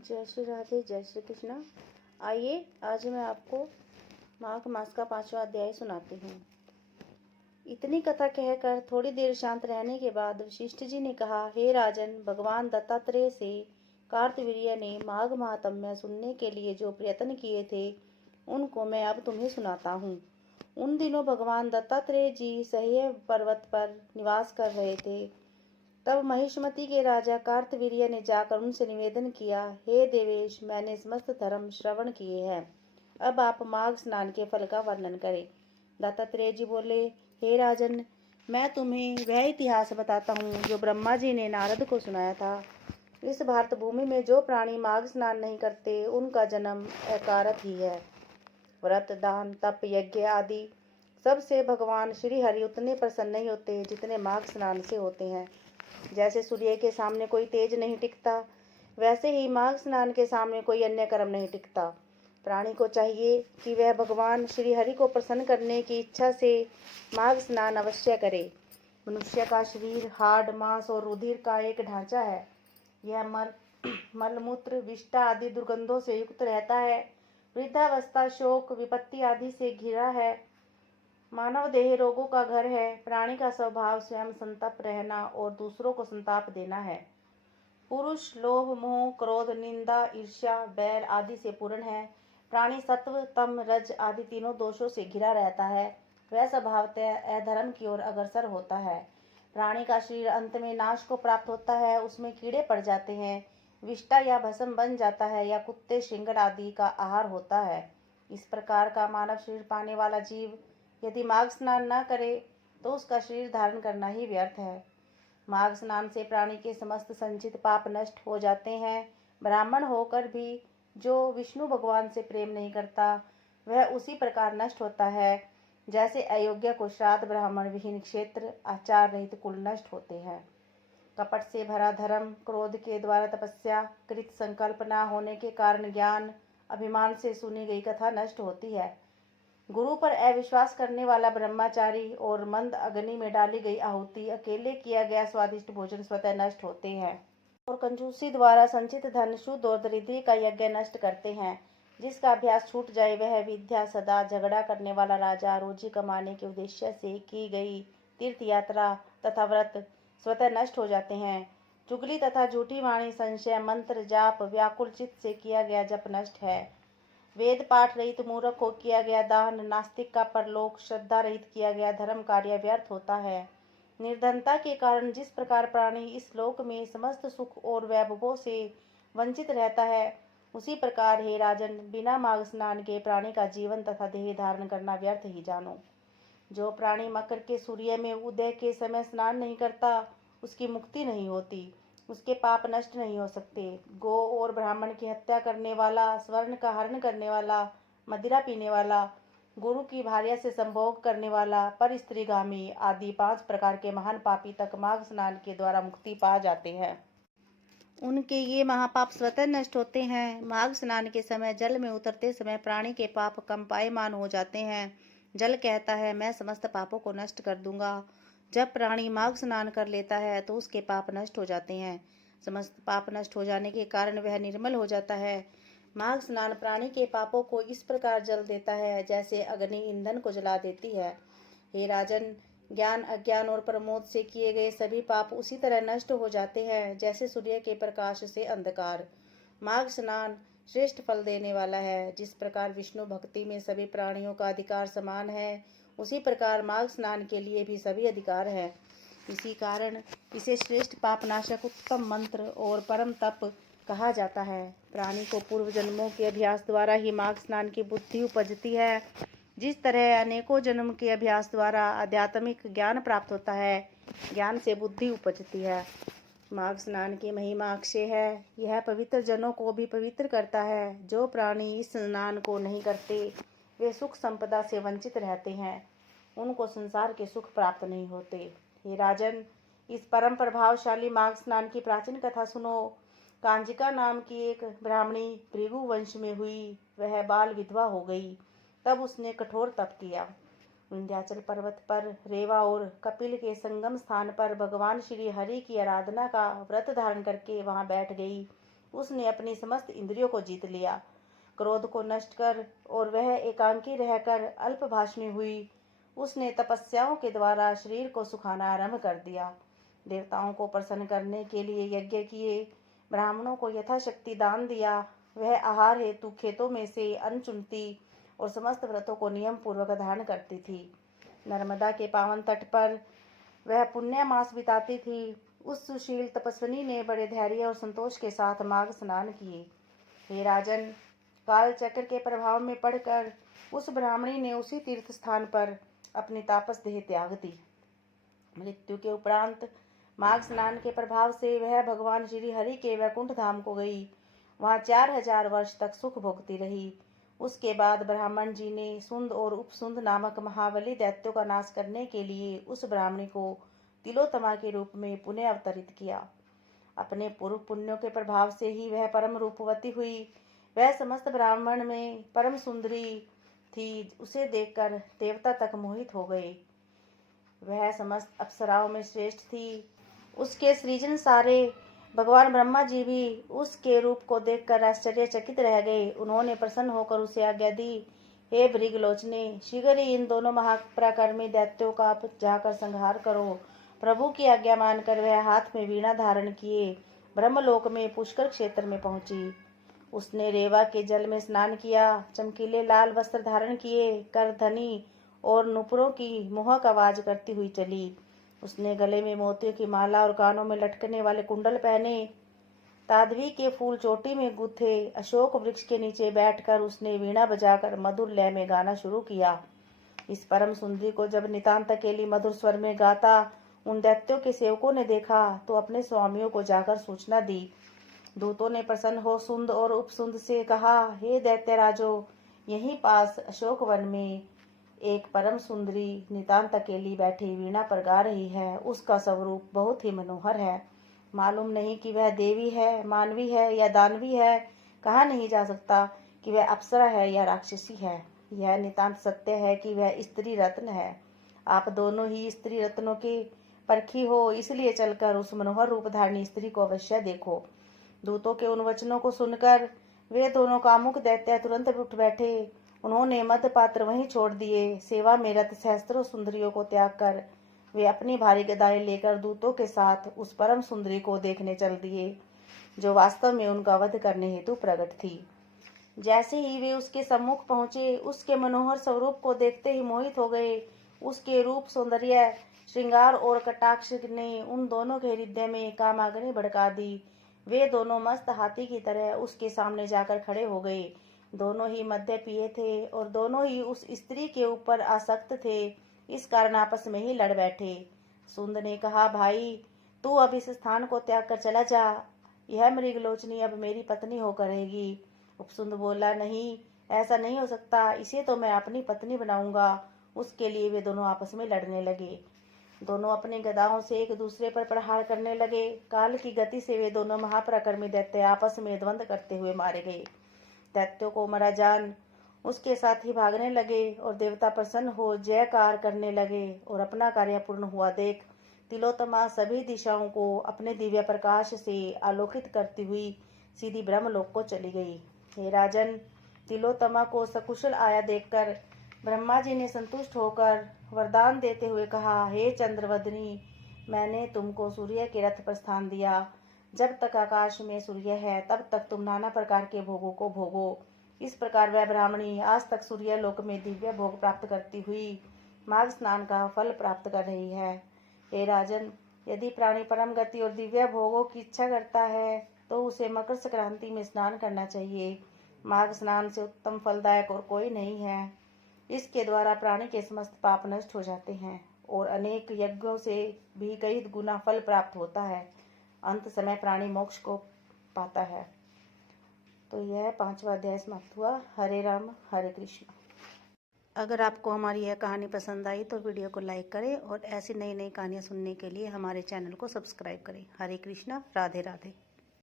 जय श्री राधे, जय श्री कृष्णा। आइए आज मैं आपको माघ मास का 5वां अध्याय सुनाती हूँ। इतनी कथा कहकर थोड़ी देर शांत रहने के बाद वशिष्ठ जी ने कहा, हे राजन, भगवान दत्तात्रेय से कार्तवीर्य ने माघ महात्म्य सुनने के लिए जो प्रयत्न किए थे उनको मैं अब तुम्हें सुनाता हूँ। उन दिनों भगवान दत्तात्रेय जी सह्य पर्वत पर निवास कर रहे थे। तब महिष्मति के राजा कार्तवीर्य ने जाकर उनसे निवेदन किया, हे देवेश, मैंने समस्त धर्म श्रवण किए हैं, अब आप माघ स्नान के फल का वर्णन करें। दत्तात्रेय जी बोले, हे राजन, मैं तुम्हें वह इतिहास बताता हूँ जो ब्रह्मा जी ने नारद को सुनाया था। इस भारत भूमि में जो प्राणी माघ स्नान नहीं करते उनका जन्म अकारत ही है। व्रत, दान, तप, यज्ञ आदि सबसे भगवान श्री हरि उतने प्रसन्न नहीं होते जितने माघ स्नान से होते हैं। जैसे सूर्य के सामने कोई तेज नहीं टिकता, वैसे ही माघ स्नान के सामने कोई अन्य कर्म नहीं टिकता। प्राणी को चाहिए कि वह भगवान श्री हरि को प्रसन्न करने की इच्छा से माघ स्नान अवश्य करे। मनुष्य का शरीर हाड़, मांस और रुधिर का एक ढांचा है। यह मलमूत्र, विष्ठा आदि दुर्गंधों से युक्त रहता है। वृद्धावस्था, शोक, विपत्ति आदि से घिरा है। मानव देह रोगों का घर है। प्राणी का स्वभाव स्वयं संतप्त रहना और दूसरों को संताप देना है। पुरुष लोभ, मोह, क्रोध, निंदा, ईर्ष्या, बैर आदि से पूर्ण है। प्राणी सत्व, तम, रज आदि तीनों दोषों से घिरा रहता है। वह स्वभावतः अधर्म की ओर अग्रसर होता है। प्राणी का शरीर अंत में नाश को प्राप्त होता है। उसमें कीड़े पड़ जाते हैं, विष्ठा या भस्म बन जाता है या कुत्ते, श्रृंगार आदि का आहार होता है। इस प्रकार का मानव शरीर पाने वाला जीव यदि माघ स्नान न करे तो उसका शरीर धारण करना ही व्यर्थ है। माघ स्नान से प्राणी के समस्त संचित पाप नष्ट हो जाते हैं। ब्राह्मण होकर भी जो विष्णु भगवान से प्रेम नहीं करता वह उसी प्रकार नष्ट होता है जैसे अयोग्य को श्राद्ध, ब्राह्मण विहीन क्षेत्र, आचार रहित कुल नष्ट होते हैं। कपट से भरा धर्म, क्रोध के द्वारा तपस्या, कृत संकल्प न होने के कारण ज्ञान, अभिमान से सुनी गई कथा नष्ट होती है। गुरु पर अविश्वास करने वाला ब्रह्मचारी और मंद अग्नि में डाली गई आहुति, अकेले किया गया स्वादिष्ट भोजन स्वतः नष्ट होते हैं। और कंजूसी द्वारा संचित धन शुद्ध और दरिद्री का यज्ञ नष्ट करते हैं। जिसका अभ्यास छूट जाए वह विद्या, सदा झगड़ा करने वाला राजा, रोजी कमाने के उद्देश्य से की गई तीर्थ यात्रा तथा व्रत स्वतः नष्ट हो जाते हैं। चुगली तथा झूठी वाणी, संशय, मंत्र जाप, व्याकुल चित्त से किया गया जप नष्ट है। वेद पाठ रहित मूर्ख को किया गया दान, नास्तिक का परलोक, श्रद्धा रहित किया गया धर्म कार्य व्यर्थ होता है। निर्धनता के कारण जिस प्रकार प्राणी इस लोक में समस्त सुख और वैभवों से वंचित रहता है, उसी प्रकार हे राजन, बिना माघ स्नान के प्राणी का जीवन तथा देह धारण करना व्यर्थ ही जानो। जो प्राणी मकर के सूर्य में उदय के समय स्नान नहीं करता उसकी मुक्ति नहीं होती, उसके पाप नष्ट नहीं हो सकते। गो और ब्राह्मण की हत्या करने वाला, स्वर्ण का हरण करने वाला, मदिरा पीने वाला, गुरु की भार्या से संभोग करने वाला, पर स्त्रीगामी आदि 5 प्रकार के महान पापी तक माघ स्नान के द्वारा मुक्ति पा जाते हैं। उनके ये महापाप स्वतः नष्ट होते हैं। माघ स्नान के समय जल में उतरते समय प्राणी के पाप कंपायमान हो जाते हैं। जल कहता है, मैं समस्त पापों को नष्ट कर दूंगा। जब प्राणी माघ स्नान कर लेता है तो उसके पाप नष्ट हो जाते हैं। समस्त पाप नष्ट हो जाने के कारण वह निर्मल हो जाता है। माघ स्नान प्राणी के पापों को इस प्रकार जल देता है जैसे अग्नि ईंधन को जला देती है। हे राजन, ज्ञान, अज्ञान और प्रमोद से किए गए सभी पाप उसी तरह नष्ट हो जाते हैं जैसे सूर्य के प्रकाश से अंधकार। माघ स्नान श्रेष्ठ फल देने वाला है। जिस प्रकार विष्णु भक्ति में सभी प्राणियों का अधिकार समान है, उसी प्रकार माघ स्नान के लिए भी सभी अधिकार है। इसी कारण इसे श्रेष्ठ पापनाशक, उत्तम मंत्र और परम तप कहा जाता है। प्राणी को पूर्व जन्मों के अभ्यास द्वारा ही माघ स्नान की बुद्धि उपजती है। जिस तरह अनेकों जन्म के अभ्यास द्वारा आध्यात्मिक ज्ञान प्राप्त होता है, ज्ञान से बुद्धि उपजती है। माघ स्नान की महिमा अक्षय है। यह पवित्र जनों को भी पवित्र करता है। जो प्राणी इस स्नान को नहीं करते वे सुख संपदा से वंचित रहते हैं। उनको संसार के सुख प्राप्त नहीं होते। हे राजन, इस परम प्रभावशाली माघ स्नान की प्राचीन कथा सुनो। कांजिका नाम की एक ब्राह्मणी भृगु वंश में हुई। वह बाल विधवा हो गई। तब उसने कठोर तप किया। विंध्याचल पर्वत पर रेवा और कपिल के संगम स्थान पर भगवान श्री हरि की आराधना का व्रत धारण करके वहां बैठ गई। उसने अपनी समस्त इंद्रियों को जीत लिया, क्रोध को नष्ट कर, और वह एकांकी रहकर अल्पभाषणी हुई। उसने तपस्याओं के द्वारा शरीर को सुखाना आरंभ कर दिया, देवताओं को प्रसन्न करने के लिए यज्ञ किए, ब्राह्मणों को यथाशक्ति दान दिया। वह आहार हेतु खेतों में से अन्न चुनती और समस्त व्रतों को नियम पूर्वक धारण करती थी। नर्मदा के पावन तट पर वह पुण्य मास बिताती थी। उस सुशील तपस्विनी ने बड़े धैर्य और संतोष के साथ माघ स्नान किए। हे राजन, काल चक्र के प्रभाव में पड़कर उस ब्राह्मणी ने उसी तीर्थ स्थान पर अपनी तापस देह त्याग दी। मृत्यु के उपरांत माघ स्नान के प्रभाव से वह भगवान श्री हरि के वैकुंठ धाम को गई। वहां 4000 वर्ष तक सुख भोगती रही। उसके बाद ब्राह्मण जी ने सुंद और उपसुंद नामक महाबली दैत्यों का नाश करने के लिए उस ब्राह्मणी को तिलोत्तमा के रूप में पुनः अवतरित किया। अपने पूर्व पुण्यों के प्रभाव से ही वह परम रूपवती हुई। वह समस्त ब्राह्मण में परम सुंदरी थी। उसे देखकर देवता तक मोहित हो गए। वह समस्त अप्सराओं में श्रेष्ठ थी। उसके सृजन सारे भगवान ब्रह्मा जी भी उसके रूप को देखकर आश्चर्यचकित रह गए। उन्होंने प्रसन्न होकर उसे आज्ञा दी, हे भृगलोचने, शीघ्र ही इन दोनों महापराक्रमी दैत्यों का जाकर संहार करो। प्रभु की आज्ञा मानकर वह हाथ में वीणा धारण किए ब्रह्मलोक में पुष्कर क्षेत्र में पहुंची। उसने रेवा के जल में स्नान किया, चमकीले लाल वस्त्र धारण किए, करधनी और नुपुरों की मोहक आवाज करती हुई चली। उसने गले में मोतियों की माला और कानों में लटकने वाले कुंडल पहने। तादवी के फूल चोटी में गुथे अशोक वृक्ष के नीचे बैठकर उसने वीणा बजाकर मधुर लय में गाना शुरू किया। इस परम सुंदरी को जब नितांत अकेली मधुर स्वर में गाता उन दैत्यों के सेवकों ने देखा तो अपने स्वामियों को जाकर सूचना दी। दूतों ने प्रसन्न हो सुंद और उपसुंद से कहा, हे दैत्य राजो, यहीं पास अशोक वन में एक परम सुंदरी नितांत अकेली बैठी वीणा पर गा रही है। उसका स्वरूप बहुत ही मनोहर है। मालूम नहीं कि वह देवी है, मानवी है या दानवी है। कहा नहीं जा सकता कि वह अप्सरा है या राक्षसी है। यह नितांत सत्य है कि वह स्त्री रत्न है। आप दोनों ही स्त्री रत्नों के परखी हो, इसलिए चलकर उस मनोहर रूप धारणी स्त्री को अवश्य देखो। दूतों के उन वचनों को सुनकर वे दोनों कामुक दैत्य तुरंत उठ बैठे। उन्होंने मध्य पात्र वहीं छोड़ दिए। सेवा में रत सहस्त्रों सुंदरियों को त्याग कर वे अपनी भारी गदाएं लेकर दूतों के साथ उस परम सुंदरी को देखने चल दिए, जो वास्तव में उनका वध करने हेतु प्रकट थी। जैसे ही वे उसके सम्मुख पहुंचे, उसके मनोहर स्वरूप को देखते ही मोहित हो गए। उसके रूप, सौंदर्य, श्रृंगार और कटाक्ष ने उन दोनों के हृदय में कामाग्नि भड़का दी। वे दोनों मस्त हाथी की तरह उसके सामने जाकर खड़े हो गए। दोनों ही मद्य पिए थे और दोनों ही उस स्त्री के ऊपर आसक्त थे। इस कारण आपस में ही लड़ बैठे। सुंद ने कहा, भाई, तू अब इस स्थान को त्याग कर चला जा। यह मृगलोचनी अब मेरी पत्नी होकर रहेगी। उपसुंद बोला, नहीं, ऐसा नहीं हो सकता। इसे तो मैं अपनी पत्नी बनाऊंगा। उसके लिए वे दोनों आपस में लड़ने लगे। दोनों अपने गदाओं से एक दूसरे पर प्रहार करने लगे। काल की गति से वे दोनों महापराक्रमी दैत्य आपस में द्वंद्व करते हुए मारे गए। दैत्यों को मरा जान उसके साथ ही भागने लगे और देवता प्रसन्न हो जयकार करने लगे और अपना कार्य पूर्ण हुआ देख तिलोत्तमा सभी दिशाओं को अपने दिव्य प्रकाश से आलोकित करती हुई सीधी ब्रह्मलोक को चली गई। हे राजन, तिलोत्तमा को सकुशल आया देखकर ब्रह्मा जी ने संतुष्ट होकर वरदान देते हुए कहा, हे चंद्रवदनी, मैंने तुमको सूर्य के रथ पर स्थान दिया। जब तक आकाश में सूर्य है तब तक तुम नाना प्रकार के भोगों को भोगो। इस प्रकार वह ब्राह्मणी आज तक सूर्य लोक में दिव्य भोग प्राप्त करती हुई माघ स्नान का फल प्राप्त कर रही है। हे राजन, यदि प्राणी परम गति और दिव्य भोगों की इच्छा करता है तो उसे मकर संक्रांति में स्नान करना चाहिए। माघ स्नान से उत्तम फलदायक और कोई नहीं है। इसके द्वारा प्राणी के समस्त पाप नष्ट हो जाते हैं और अनेक यज्ञों से भी कई गुना फल प्राप्त होता है। अंत समय प्राणी मोक्ष को पाता है। तो यह 5वां अध्याय समाप्त हुआ। हरे राम हरे कृष्ण। अगर आपको हमारी यह कहानी पसंद आई तो वीडियो को लाइक करें और ऐसी नई नई कहानियाँ सुनने के लिए हमारे चैनल को सब्सक्राइब करें। हरे कृष्णा, राधे राधे।